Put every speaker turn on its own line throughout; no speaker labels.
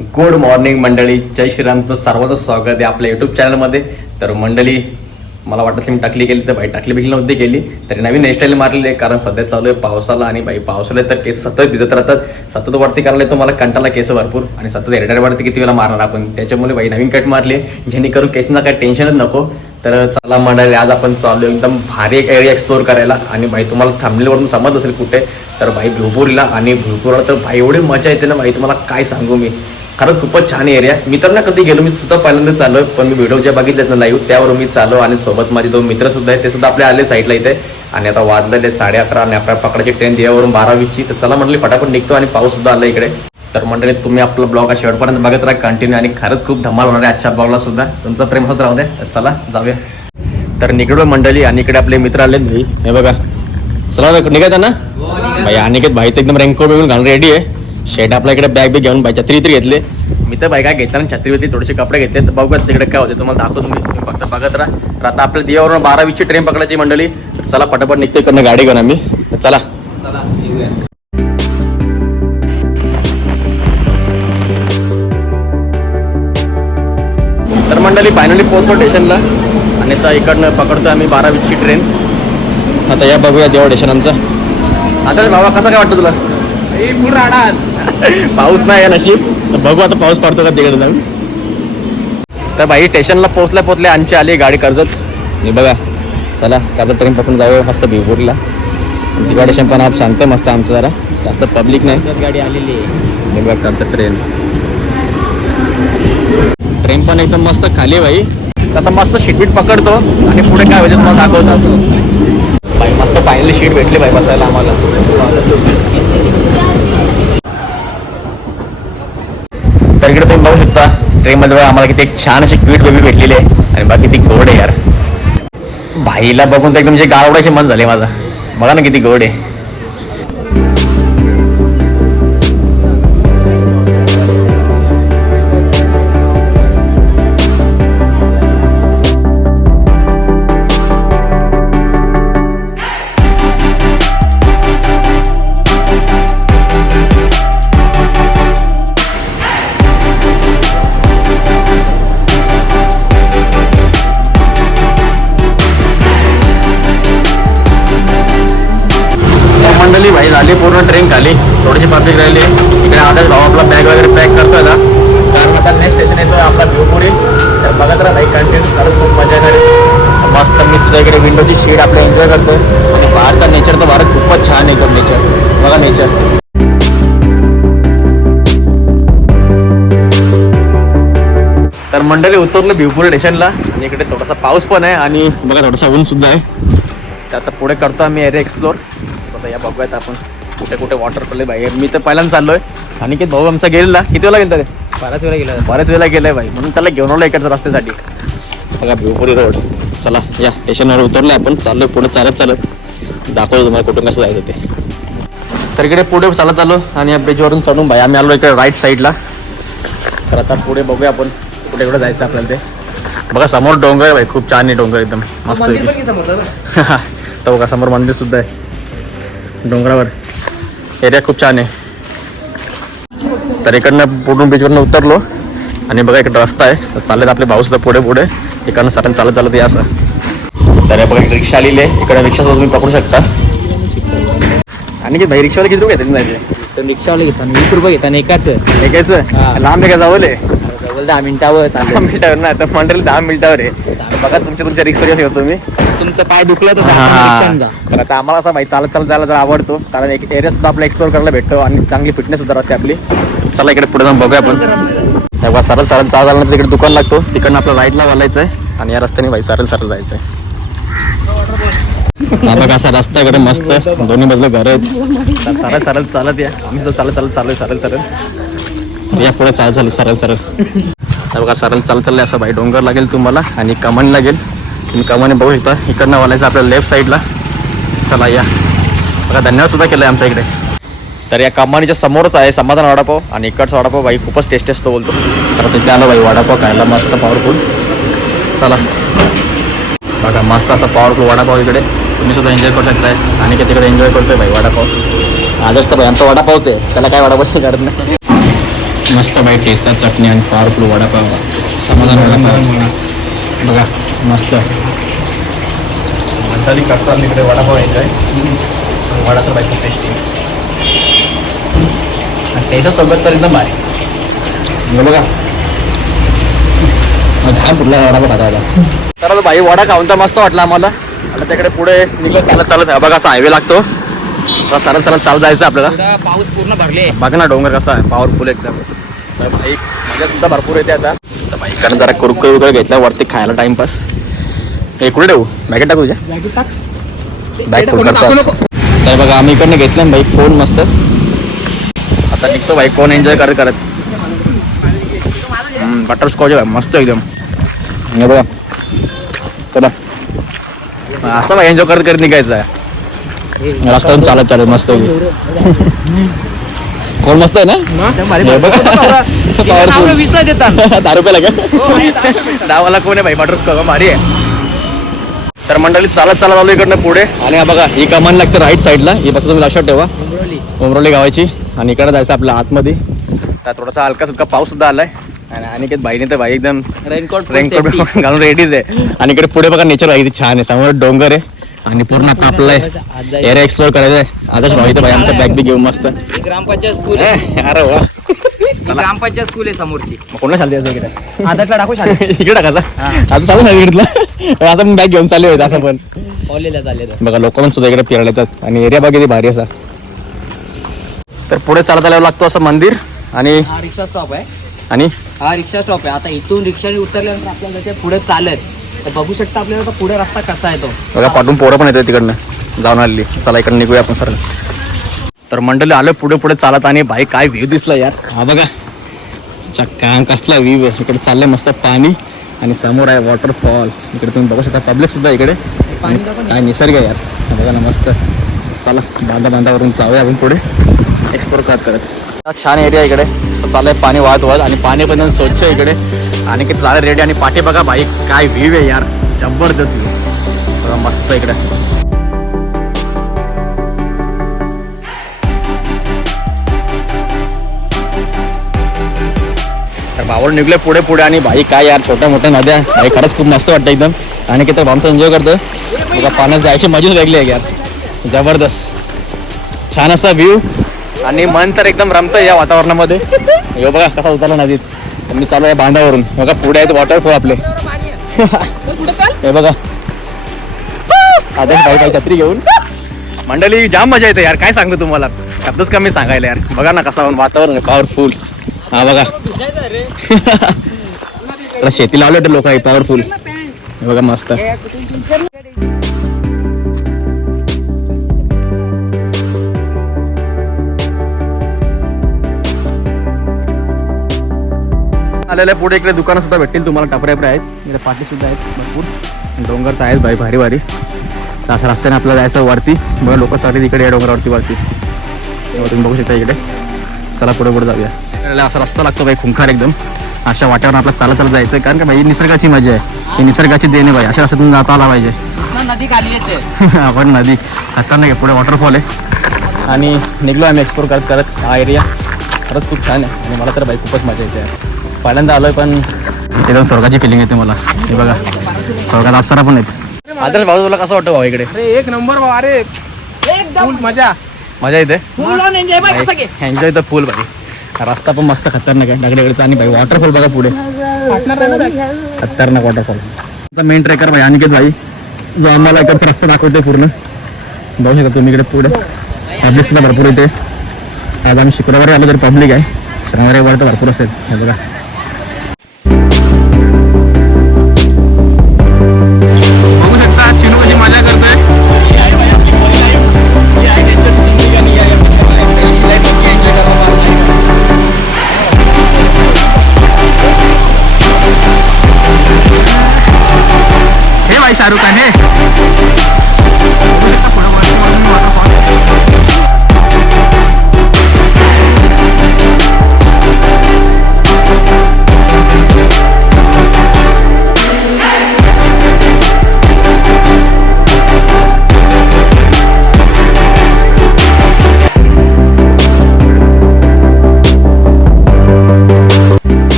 Good morning मंडळी. जय श्रीरामचं सर्वांचं स्वागत आहे आपल्या यूट्यूब चॅनलमध्ये तर मंडळी मला वाटत मी टाकली गेली तर बाई टाकली बिकली नव्हती गेली. तरी नवीन हेअरस्टाईल मारलेली आहे कारण सध्या चालू आहे पावसाला आणि बाई पावसाला तर केस सतत भिजत राहतात. सतत वरती करायला येतो मला कंटाला केस भरपूर आणि सतत हेअरस्टाईलवरती किती वेळा मारणार आपण. त्याच्यामुळे बाई नवीन कट मारली आहे, जेणेकरून केसना काही टेन्शनच नको. तर चला मंडळी आज आपण चालू आहे एकदम भारी एक एरिया एक्सप्लोर करायला. आणि भाई तुम्हाला थांबलेवरून समज असेल कुठे. तर भाई भिवपुरीला आणि भिवपुराला तर भाई एवढी मजा येते ना भाई तुम्हाला काय सांगू मी? खरंच खूपच छान एरिया मी तर ना कधी गेलो मी सुद्धा पहिल्यांदा चाललो पण मी व्हिडिओ ज्या बघितलेत ना लाईव्ह त्यावर मी चाललो आणि सोबत माझे दोन मित्र सुद्धा आहेत. ते सुद्धा आपल्या आले साईडला इथे. आणि आता वाजलेले साडे अकरा आणि अकरा पकडाची ट्रेन दिव्यावरून बारावीची. तर चला म्हटली फटाफट निघतो आणि पाऊस सुद्धा आला इकडे. तर मंडळी तुम्ही आपला ब्लॉग हा शेवटपर्यंत बघत राहा कंटिन्यू आणि खरंच खूप धमाल होणार आहे आजच्या ब्लॉगला सुद्धा. तुमचं प्रेम होत राहू दे. चला जाऊया. तर निकडो मंडळी आणि इकडे आपले मित्र आलेत भाई हे बघा. चला निघायचा ना भाई अनिकेत भाई तर एकदम रेनकोट बिकून घालून रेडी आहे. शेट आपल्या इकडे बॅग बिग घेऊन छत्री तरी घेतले. मी तर भाई काय घेतला ना छत्री होती थोडेसे कपडे घेतले. तर बघूया तिकडे काय होते तुम्हाला दाखवतो मी. तुम्ही फक्त बघत राहा. तर आता आपल्या दिवावरून बारावीची ट्रेन पकडायची मंडळी. तर चला पटापट निघते इकडनं गाडी घेऊन आम्ही. तर चला. तर मंडळी फायनली पोहोचलो स्टेशनला आणि आता इकडनं पकडतो आम्ही बारावीची ट्रेन आता या बघूया देवा स्टेशन आमचं. आता बाबा कसं काय वाटतं तुला? पाऊस नाही आहे नशीब. तर बघू आता पाऊस पडतो का तिकडे जाऊन. तर भाई स्टेशनला पोहोचल्या पोहोचल्या आमची आली गाडी कर्जत. हे बघा चला कर्जत ट्रेन पकडून जाऊया मस्त भिवपूरला. दिवा स्टेशन पण आप शांत मस्त आमचं जरा. जास्त पब्लिक नाही.
गाडी आलेली आहे.
बघा कर्जत ट्रेन ट्रेन पण एकदम मस्त खाली तर आता मस्त शीटबीट पकडतो आणि पुढे काय होईल तुम्हाला दाखवतो. भाई मस्त फायनली शीट भेटली भाई बसायला आम्हाला. बघू शकता. ट्रेनमध्ये बघा आम्हाला किती एक छान अशी क्वीट बेबी भेटलेली आहे. आणि बाकी किती गोड आहे यार. भाईला बघून तर एकदम म्हणजे गावडायचे मन झाले माझा. बघा ना किती गोड आहे. सुद्धा इकडे विंडोची शीट आपलं एन्जॉय करतोय. आणि बाहेरचा नेचर तर भारत खूपच छान आहे एकदम नेचर बघा नेचर तर मंडळी उतरलं भिवपुरी स्टेशनला आणि इकडे थोडासा पाऊस पण आहे आणि बघा थोडासा ऊन सुद्धा आहे. तर आता पुढे करतो आम्ही एरिया एक्सप्लोर आता या बघूयात आपण कुठे कुठे वॉटरफॉल आहे भाई मी तर पहिल्यांदा चाललोय. आणि की भाऊ आमचा गेलेला. किती वेळा गेला
बराच वेळा गेला
बऱ्याच वेळेला गेलाय भाई. म्हणून त्याला घेऊन आलो इकडच्या रस्त्यासाठी. बघा भिवपुरी रोड चला या. स्टेशनवर उतरलो आपण. चाललोय पुढे चालत चालत. दाखवतो तुम्हाला कुठून कसं जायचं ते. तर इकडे पुढे चालत आलो आणि या ब्रिजवरून चढून भाई आम्ही आलो इकडे राईट साईडला तर आता पुढे बघूया आपण कुठे कुठे जायचं आपल्याला ते. बघा समोर डोंगर आहे भाई. खूप छान आहे डोंगर एकदम. मस्त आहे. तो बघा समोर मंदिर सुद्धा आहे. डोंगरावर. एरिया खूप छान आहे. तर इकडनं पुढून ब्रिजवरनं उतरलो. आणि बघा इकडे रस्ता आहे. तर आपले भाऊ सुद्धा पुढे पुढे. इकडनं साठ्यानं चालत चालत या असं. तर बघा एक रिक्षा आलेली आहे. इकडे रिक्षा तुम्ही पकडू शकता. आणि की भाई रिक्षावाले किती रुपये घेतात जायचे
तर रिक्षावाला घेताना वीस रुपये घेताना एकाच. हा.
लांब आहे का जावले
जवळ दहा मिनिटावर
दहा मिनिटावर ना? तर मंडळी दहा मिनिटावर आहे. बघा तुमच्या तुमच्या रिक्षा घेतो तुम्ही?
तुमचं पाय दुखलं तर
तर आता आम्हाला असा भाई चालत चालत जायला जरा आवडतो. कारण एक एरिया सुद्धा आपला एक्सप्लोर करायला भेटतो आणि चांगली फिटनेस सुद्धा राहते आपली. चला इकडे पुढे जाऊन बघूया आपण. तेव्हा सरळ सरळ चालत आल्यानंतर तिकडे दुकान लागतो. तिकडनं आपल्या राईटला घालायचं आहे आणि या रस्त्याने भाई सरळ सरळ जायचं आहे हा बघा असा रस्ता इकडे मस्त दोन्ही बाजूला घर आहेत. तर सरळ सरळ चालत या. आम्ही सुद्धा चालत चालत चालू सरळ सरळ तर या पुढे चालत चालत सरळ सरळ तर बघा सरळ चालत चाललंय असं भाई डोंगर लागेल तुम्हाला आणि कमान लागेल. तुम्ही कमाने बघू शकता. इकडनं वालायचं आपल्या लेफ्ट साईडला चला या. बघा धन्यवाद सुद्धा केलं आमच्या इकडे. तर या कमानीच्या समोरच आहे समाधान वडापाव आणि इकडचा वडापाव बाई खूपच टेस्टी असतो बोलतो. तर तिथे आलो बाई वडापाव खायला मस्त पॉवरफुल चला. बघा मस्त असा पॉवरफुल वडापाव इकडे. तुम्ही सुद्धा एन्जॉय करू शकताय. आणि का तिकडे एन्जॉय करतोय भाई वडापाव. आदर्श तर भाई आमचा वडापावच आहे. त्याला काय वडापावची गरज नाही. मस्त बाई टेस्टचा चटणी आणि पॉवरफुल वडापाव. समाधान वडापाव बघा मस्त. मसाली करतात इकडे वडापाव यायचा आहे वडा तर बाईचा टेस्टी आणि त्याच्यासोबत तर एकदम भारी. बघा. छान कुठला खाता आता. तर भाई वडा खाऊन तर मस्त वाटला आम्हाला. आता त्याकडे पुढे निघलं चालत चालत. आहे बघा असा हायवे लागतो. तर चालत चालत चालत जायचं आपल्याला.
पाऊस पूर्ण भरले.
बघा ना डोंगर कसा आहे. पॉवरफुल एकदम. तर भाई मजा सुद्धा भरपूर येते आता. तर बाईकडनं जरा कुरकुरे वगैरे घेतला वरती खायला टाइमपास हे कुठे ठेवू? बॅगेत टाकू तुझ्या? बॅग फुल करतो तर बघा आम्ही इकडनं घेतलं ना भाई फोन मस्त. आता निघतो भाई कोण एन्जॉय करत करत. बटर स्कॉच आहे मस्त एकदम. हे बघा. चला. असं भाई एन्जॉय करत करत निघायचं आहे. रस्त्यावरून चालत चालत मस्त कोण मस्त आहे ना? हे दहा रुपयाला का? दहावाला कोण आहे भाई? बटर स्कॉच भारी आहे. तर मंडळी चालत चालत आलो इकडनं पुढे. आणि हा बघा ही कमान लागते राईट साईडला ही फक्त तुम्ही लक्षात ठेवा. उमरोली गावाची. आणि इकडे जायचं आपल्या आतमध्ये. तर थोडासा हलका सुलका पाऊस सुद्धा आलाय. आणि अनिकेत भाईने तर भाई एकदम
रेनकोट
रेनकोट घालून रेडीच आहे. आणि इकडे पुढे बघा नेचर आहे किती छान आहे. समोर डोंगर आहे. आणि पूर्ण आपलं एरिया एक्सप्लोर करायचं आहे आदर्श भाई तर भाई आमचा बॅग बी घेऊन मस्त.
ग्रामपंचायत स्कूल
अरे वा.
ग्रामपंचायत स्कूल आहे समोरची.
मग कोणाला इकडे?
टाकू
टाकायचा आता चालू नाही इकडला. आता बॅग घेऊन चालू होत असं पण.
कॉलेजला चालले तर.
बघा लोक पण सुद्धा इकडे फिरायला येतात. आणि एरिया बघा किती भारी असा. तर पुढे चालत आल्यावर लागतो असं मंदिर आणि
हा रिक्षा स्टॉप आहे.
आणि?
हा रिक्षा स्टॉप आहे. आता इथून रिक्षाने उतरल्यानंतर आपल्याला त्याच्या पुढे चालत. तर बघू शकता आपल्याला आता पुढे रस्ता कसा आहे तो
बघा पाठवून पोरं पण येतात तिकडनं. जाऊन आलेली. चला इकडे निघूया आपण सर तर मंडळी आलं पुढे पुढे चालत आणि भाई काय व्ह्यू दिसला यार. हा बघा. चक्का कसला व्ह्यू आहे. इकडे चाललंय मस्त पाणी आणि समोर आहे वॉटरफॉल इकडे तुम्ही बघू शकता पब्लिक सुद्धा इकडे. काय निसर्ग आहे यार. बघा ना मस्त. चला बांधा बांधावरून जाऊया आपण पुढे. एक्सप्लोर करत करत. छान एरिया इकडे. चाललंय पाणी वाहत वाहत आणि पाणी पण स्वच्छ इकडे. आणि किती चालेल रेडी आणि पाठी बघा भाई काय व्ह्यू आहे यार. जबरदस्त व्ह्यू मस्त इकडे. तर भावर निघले पुढे पुढे आणि भाई काय यार छोट्या मोठ्या नद्या भाई खरंच खूप मस्त वाटतं एकदम. आणि किती आमचं एन्जॉय करतो बघा पाण्यात जायची मजाच वेगळी आहे यार. जबरदस्त. छान असा व्ह्यू आणि मन तर एकदम रमतं या वातावरणामध्ये. हे बघा कसा उतरला नदीत. मी चालू आहे बांधावरून. बघा पुढे आहेत वॉटरफॉल आपले. हे बघा. आदेश भाई छत्री घेऊन. मंडळी जाम मजा येते यार. काय सांगू तुम्हाला? शब्दच कमी सांगायला यार. बघा ना कसा वातावरण पॉवरफुल हा बघा. शेती लावले लोक आहे पॉवरफुल हे बघा मस्त. आलेल्या पुढे इकडे दुकानं सुद्धा भेटतील तुम्हाला टपरे आहेत. इकडे पाठी सुद्धा आहेत भरपूर. आणि डोंगरचं आहेत भाई भारी भारी. तर असं रस्त्याने आपल्याला जायचं वरती. बघा लोक चालली तिकडे या डोंगरावरती वरती. तेव्हा तुम्ही बघू शकता इकडे. चला पुढे पुढे जाऊया. इकडे असा रस्ता लागतो भाई खुंखार एकदम. अशा वाट्यावर आपल्याला चालत चालत जायचं कारण का भाई निसर्गाची मजा आहे. ही निसर्गाची देणे भाई अशा रस्त्यातून जाता आला पाहिजे.
नदी खाली येते.
आपण नदी. खतरनाक आहे. पुढे वॉटरफॉल आहे. आणि निघलो आम्ही एक्सप्लोर करत करत. हा एरिया खरंच खूप छान आहे. आणि मला तर बाई खूपच मजा येते. पहिल्यांदा आलोय पण एकदम स्वर्गाची फिलिंग येते मला. हे बघा स्वर्गात अप्सरा पण आहेत. आदर्श भाऊ तुला कसं वाटतं भाऊ इकडे?
अरे एक नंबर भाऊ अरे. फुल मजा.
मजा येते?
एन्जॉय
द फुल भाई. रस्ता पण मस्त खतरनाक आहे दगडेकडचा आणि भाई वॉटरफॉल बघा पुढे. खतरनाक वॉटरफॉल मेन ट्रेकर भाई अनिकेत भाई जो आम्हाला इकडचा रस्ता दाखवते पूर्ण. बघू शकता तुम्ही इकडे पुढे. पब्लिक सुद्धा भरपूर येते आज आम्ही शुक्रवारी आलो तर पब्लिक आहे. शनिवारी वर तर भरपूर असेल. हे बघू.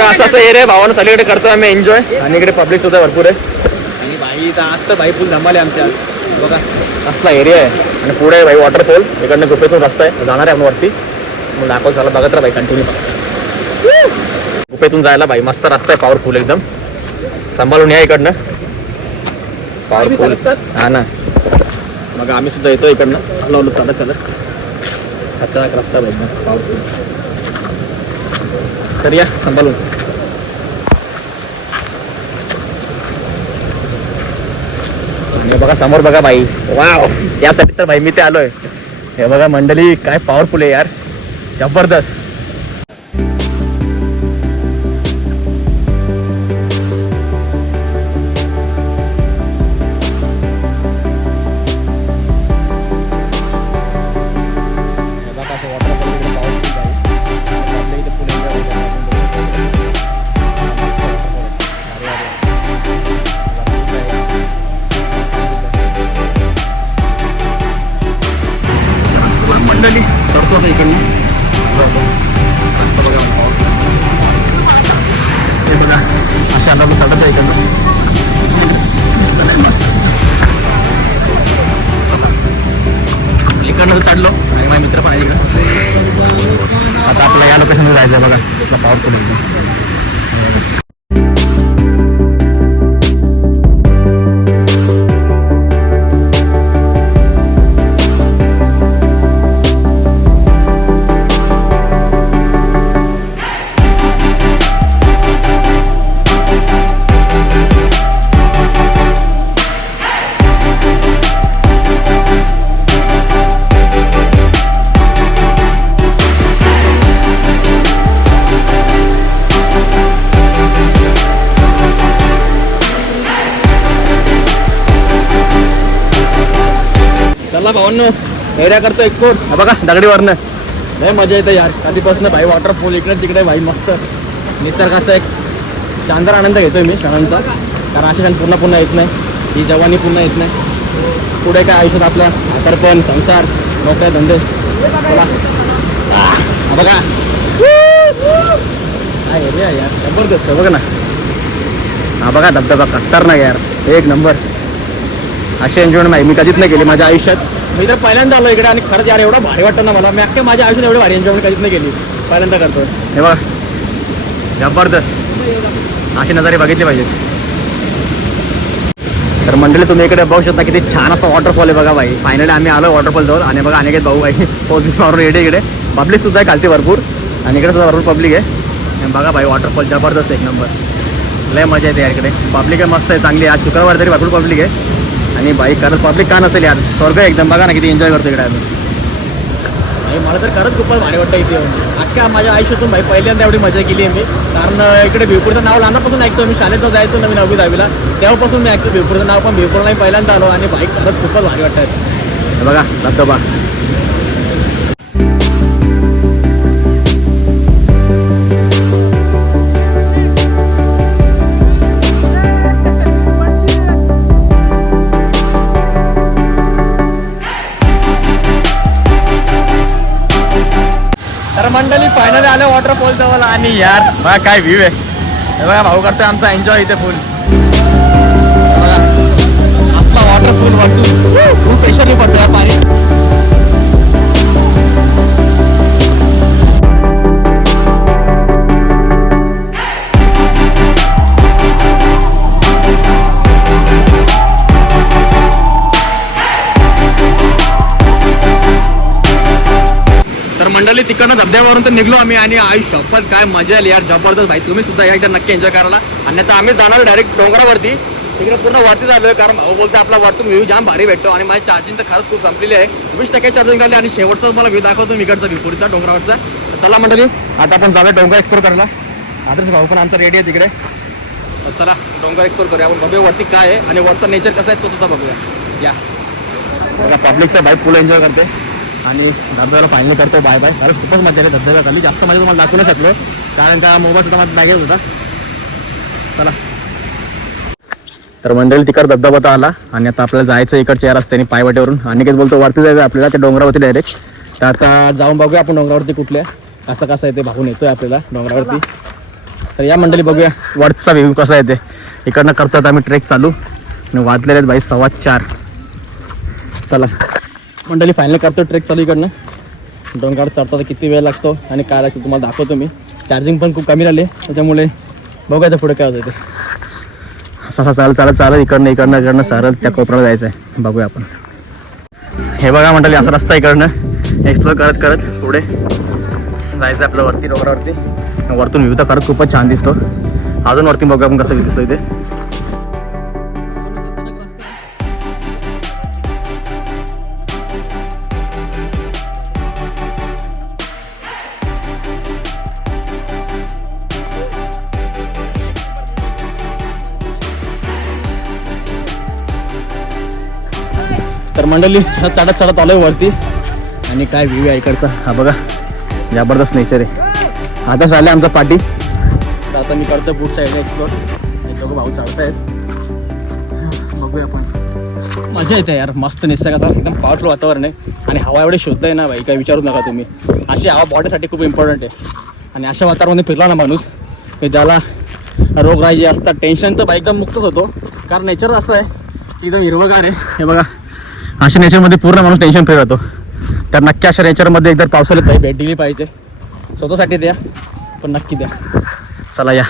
बघा
असं असं एरिया भावानं सगळीकडे करतो आम्ही एन्जॉय आणि इकडे पब्लिक सुद्धा भरपूर आहे.
आणि बाई इथं आज तर बाई फुल धमाले आमच्या. बघा.
असला एरिया आहे. आणि पुढे आहे भाई वॉटरफॉल इकडनं गुफेतून रस्ता आहे. जाणार आहे आपण वरती. मग दाखव झाला बघत राहा भाई कंटिन्यू गुफेतून जायला भाई मस्त रस्ता आहे पॉवरफुल एकदम. सांभाळून या इकडनं. पॉवरफुल हा ना. मग आम्ही सुद्धा येतो इकडनं. हलवलो चालत चालत. खतरनाक रस्ता भाई एकदम पॉवरफुल तर या सांभाळून. हे बघा समोर बघा भाई वाव यासाठी तर भाई मी ते आलोय. हे बघा मंडळी काय पॉवरफुल आहे यार. जबरदस्त. मंडळी चढतो आता इकडनं रस्ता बघा हे बघा अशा अंदाज चढत आहे इकडनं इकडनं चढलो आणि माझे मित्र पण आहे इकडं आता आपल्याला या लोकेशनला जायचं आहे बघा इथला पॉवरफुल एकदम चला भावांनो एरिया करतो एक्सपोर्ट हा बघा दगडीवरनं. नाही मजा येते यार. आधीपासून भाई वॉटरफॉल इकडे तिकडे भाई मस्त. निसर्गाचा एक शानदार आनंद घेतोय मी क्षणांचा. कारण असे क्षण पुन्हा पुन्हा येत नाही. ही जवानी पुन्हा येत नाही. पुढे काय आयुष्यात आपला आकारपण संसार नोकऱ्या धंदे. चला. हा बघा. काय एरिया यार? जबरदस्त बघ ना. हा बघा धबधबा खतरनाक यार. एक नंबर. अशी एन्जॉयमेंट नाही. मी कधीच नाही केली माझ्या आयुष्यात. मी तर पहिल्यांदा आलो इकडे आणि खरंच यार एवढं भारी वाटतं ना मला. मी अख्ख्या माझ्या आयुष्यात एवढी भारी एन्जॉयमेंट कधीच नाही केली. पहिल्यांदा करतो हे बघा. जबरदस्त. अशी नजारे बघितली पाहिजेत. तर मंडळी तुम्ही इकडे बघू शकता किती छान असा वॉटरफॉल आहे बघा भाई. फायनली आम्ही आलो वॉटरफॉल जवळ. आणि बघा अनेक भाऊ भाई पोलीस मारून येते इकडे. पब्लिक सुद्धा आहे खालती भरपूर. आणि इकडे सुद्धा भरपूर पब्लिक आहे. आणि बघा भाई वॉटरफॉल जबरदस्त एक नंबर लय मजा येते यार इकडे. पब्लिक आहे मस्त आहे चांगली. आज शुक्रवार तरी भरपूर पब्लिक आहे. आणि बाईक खरंच पब्लिक का नसेल यार? स्वर्ग आहे एकदम. बघा ना किती एन्जॉय करतो इकडे आम्ही. मला तर खरंच खूपच भारी वाटतं इथे अख्ख्या माझ्या आयुष्यातून भाई पहिल्यांदा एवढी मजा केली आहे मी. कारण इकडे भिवपूरचं नाव लहानपासून ऐकतो मी. शाळेत जायचो नवीन नववी दहावीला तेव्हापासून मी ऐकतो भिवपूरचं नाव. पण भिवपूरला पहिल्यांदा आलो आणि बाईक खरंच खूपच भारी वाटतं आहे बघा धबधबा मंडळी फायनली आलं वॉटरफॉल जवळ आणि यार बघा काय व्ह्यू आहे. बघा भाऊ करतोय आमचा एन्जॉय इथे फुल बघा आपला वॉटरफॉल वरतून. खूप प्रेशर पडतो यार पाणी. तिकडनं धबधब्यावरून तर निघलो आम्ही आणि आई शपथ काय मजा आली यार जबरदस्त भाई. तुम्ही सुद्धा या एकदा नक्की एन्जॉय करायला. आणि आता आम्ही जाणार डायरेक्ट डोंगरावरती. तिकडे पूर्ण वरती झालोय कारण भाऊ बोलतो आपला वरतून व्ह्यू जाम भारी भेटतो आणि माझी चार्जिंग तर खरंच खूप संपलेली आहे. वीस टक्के चार्जिंग झाली आणि शेवटचा तुम्हाला व्ह्यू दाखवतो मी इकडचा पुढचा डोंगरावरचा. चला मंडळी आता आपण जाऊया डोंगर एक्सप्लोर करायला. आदर्श भाऊ पण आमचा रेडी आहे तिकडे. चला डोंगर एक्सप्लोर करूया. आपण बघूया वरती काय आहे आणि वरचा नेचर कसा आहे तो सुद्धा बघूया. या. पब्लिक पब्लिकचा बाईक फुल एन्जॉय करते. आणि धबधब्याला फायनल करतो बाय बाय कारण खूपच मजा आली धबधब्यात. आली जास्त मजा तुम्हाला दाखवू नाही शकलो. कारण त्या मोबाईल माझा बॅगेत होता. चला. तर मंडळी तिकड धबधबा तर आला. आणि आता आपल्याला जायचं इकडच्या या रस्त्याने पायवाटेवरून. आणि बोलतो वरती जायचं आपल्याला त्या डोंगरावरती डायरेक्ट तर आता जाऊन बघूया आपण डोंगरावरती कुठल्या. कसं कसं आहे ते भागून येतोय आपल्याला डोंगरावरती. तर या मंडळी बघूया वरचा व्ह्यू कसा आहे ते. इकडनं करतात आम्ही ट्रेक चालू. आणि वाजलेले आहेत बाई सव्वा चार. चला. मंडळी फायनल करतो ट्रेक चालू इकडनं. डोंगर चढतो तर किती वेळ लागतो आणि काय लागतो तुम्हाला दाखवतो मी. चार्जिंग पण खूप कमी राहिली त्याच्यामुळे बघायचं पुढे काय होतं ते. असं असं चालत चालत चालत इकडनं इकडनं इकडनं सरळ त्या कोपऱ्याला जायचं आहे बघूया आपण. हे बघा मंडळी असा रस्ता इकडनं. एक्सप्लोर करत करत पुढे जायचं आपलं वरती डोंगरावरती. वरतून व्यू तर खरंच खूपच छान दिसतो. अजून वरती बघूया आपण कसं दिसतं इथे मंडळी चढत चढत आलोय वरती. आणि काय व्ह्यू आहे इकडचा? हा बघा जबरदस्त नेचर आहे. आताच आले आमचा पार्टी तर आता मी करतो बूट साईडने एक्सप्लोर दोघं भाऊ चालतायत. बघूया आपण. मजा येते यार मस्त निसर्गाचा एकदम पॉवरफुल वातावरण आहे. आणि हवा एवढी शुद्ध आहे ना बाई काय विचारूच नका तुम्ही. अशी हवा बॉडीसाठी खूप इम्पॉर्टंट आहे. आणि अशा वातावरणामध्ये फिरला ना माणूस की ज्याला रोगराई जे असतात टेन्शन तर बाई एकदम मुक्तच होतो. कारण नेचर असं आहे एकदम हिरवगार आहे. हे बघा. अशा नेचरमध्ये पूर्ण माणूस टेन्शन फ्री राहतो. तर नक्की अशा नेचरमध्ये एकदा पावसाळ्यात काही भेट दिली पाहिजे. स्वतःसाठी द्या पण नक्की द्या. चला या.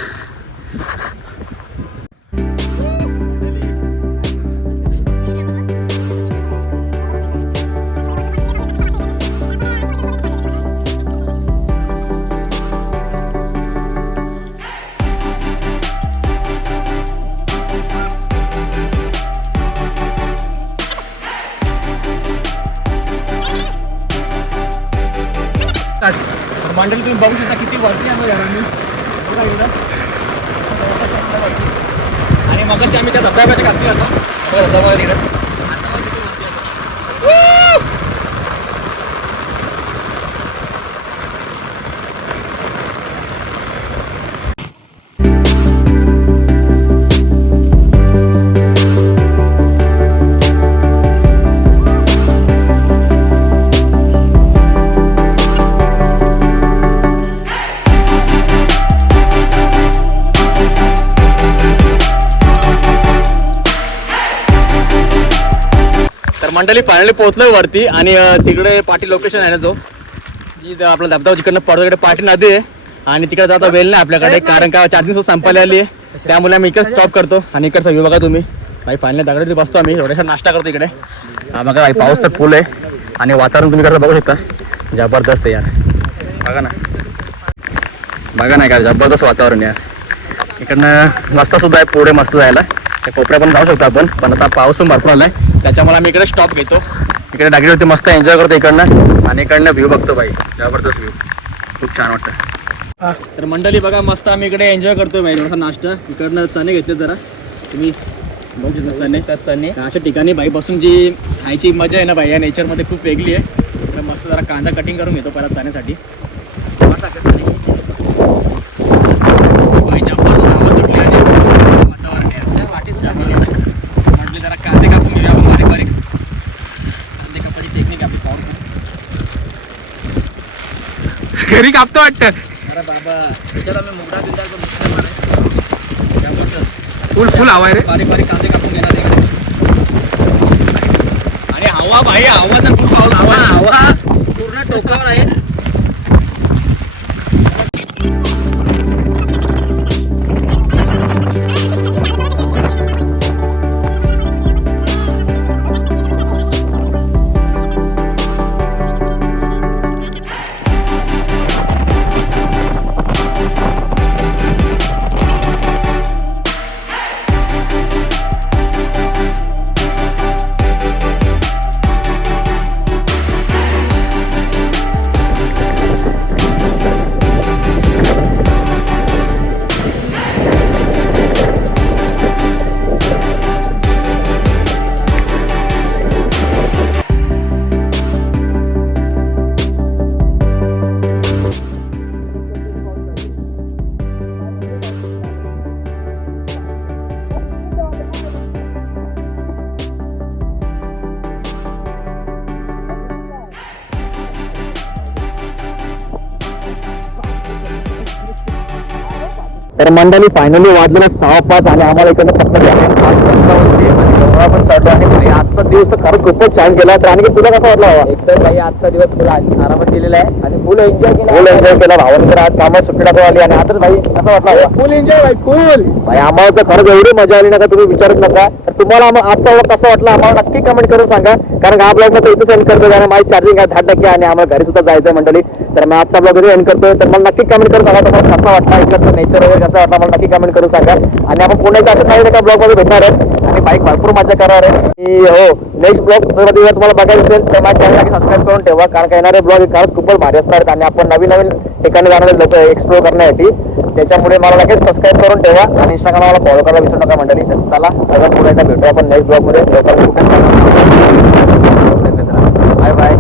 मंडळी तुम्ही बघू शकता किती वरती आलो यार बघा इकडं. आणि मग आम्ही त्या धबधब्याच्या घातली आता बघा धबधबा तर मंडळी फायनली पोहोचलोय वरती आणि तिकडे पाटी लोकेशन आहे ना जो? जी आपला धबधबा जिकडनं पडतो तिकडे पाटी नदी आहे आणि तिकडे जाता वेळ नाही आपल्याकडे कारण का चार्जिंग संपायला आली आहे. त्यामुळे आम्ही इकडे स्टॉप करतो आणि इकडचा व्ह्यू बघा तुम्ही. भाई फायनली दगडावरती बसतो आम्ही. थोड्याशा नाश्ता करतो इकडे. बघा भाई पाऊस तर फुल आहे. आणि वातावरण तुम्ही करता बघू शकता? जबरदस्त आहे यार. बघा ना. बघा नाही का जबरदस्त वातावरण यार. इकडनं मस्त सुद्धा आहे पुढे मस्त जायला. त्या कोपऱ्या पण जाऊ शकतो आपण. पण आता पाऊस पण भरपूर आलाय. त्याच्यामुळे आम्ही इकडे स्टॉप घेतो. इकडे डागरीवरती मस्त एन्जॉय करतो इकडनं. आणि इकडनं व्ह्यू बघतो बाई जबरदस्त व्ह्यू खूप छान वाटतं. तर मंडळी बघा मस्त आम्ही इकडे एन्जॉय करतोय बाई थोडासा नाश्ता. इकडनं चणे घेतले जरा. तुम्ही बघू शकता चणे. चणे. अशा ठिकाणी बाई बसून जी खायची मजा आहे ना बाई या नेचरमध्ये खूप वेगळी आहे. मस्त जरा कांदा कटिंग करून घेतो परत चण्यासाठी बाई जबरदस्त हवा सुटली आणि वातावरण आहे. जबरदस्त आहे. म्हटलं जरा कांदे कापून घेऊया आपण बारीक बारीक कांदे कापायची टेक्निक आपली powerful.
घरी कापतो वाटतं.
अरे बाबा त्याच्यात आम्ही मुगडा बिंदा मिक्सर मारायचं जबरदस्त
फुल फुल हवा आहे रे.
बारीक बारीक कांदे कापून घेणार इकडे.
आणि हवा भाई हवा तर खूप हवा हवा
हवा पूर्ण टोकावर आहे.
तर मंडळी फायनली वाजलेला सहा पाच आणि आम्हाला इकडनं पंचावन्नची आणि आजचा दिवस तर खरंच खूपच छान गेला तर आणखी तुला कसा वाटला हवा
एकदम भाई आजचा दिवस तुला आरामात गेलेला आहे आणि फुल एन्जॉय केला.
फुल एन्जॉय केला. भावाने तर आज कामात सुट्टी टाकून आली आणि आता भाई कसा वाटला
फुल एन्जॉय भाई फुल
भाई आम्हाला तर खरंच एवढी मजा आली नका तुम्ही विचारत नका. तर तुम्हाला आजचा व्लॉग कसा वाटला? आम्हाला नक्की कमेंट करून सांगा. कारण हा ब्लॉगमध्ये इथे सेंड करतो आणि माझी चार्जिंग आहे दहा टक्के आणि आम्हाला घरी सुद्धा जायचं मंडळी. तर मी आजचा ब्लॉग एंड करतोय. तर मला नक्की कमेंट करून सांगा तुम्हाला कसा वाटला इकडचं नेचर वगैरे कसा वाटला मला नक्की कमेंट करून सांगा. आणि आपण पुन्हा असं काही एका ब्लॉगमध्ये भेटणार आहे आणि बाईक भरपूर मजा करणार आहे. हो नेक्स्ट ब्लॉग जर तुम्हाला बघायचं असेल तर माझ्या चॅनलला सबस्क्राईब करून ठेवा कारण का येणारे ब्लॉग खरंच खूपच भारी असणार आहेत. आणि आपण नवीन नवीन ठिकाणी जाणारे लोक एक्सप्लोर करण्यासाठी त्याच्यामुळे मला लगेच सबस्क्राईब करून ठेवा. आणि इंस्टाग्रामला फॉलो करायला विसरू नका मंडळी. तर चला अगर पुढे एकदा भेटू आपण नेक्स्ट ब्लॉगमध्ये बाय बाय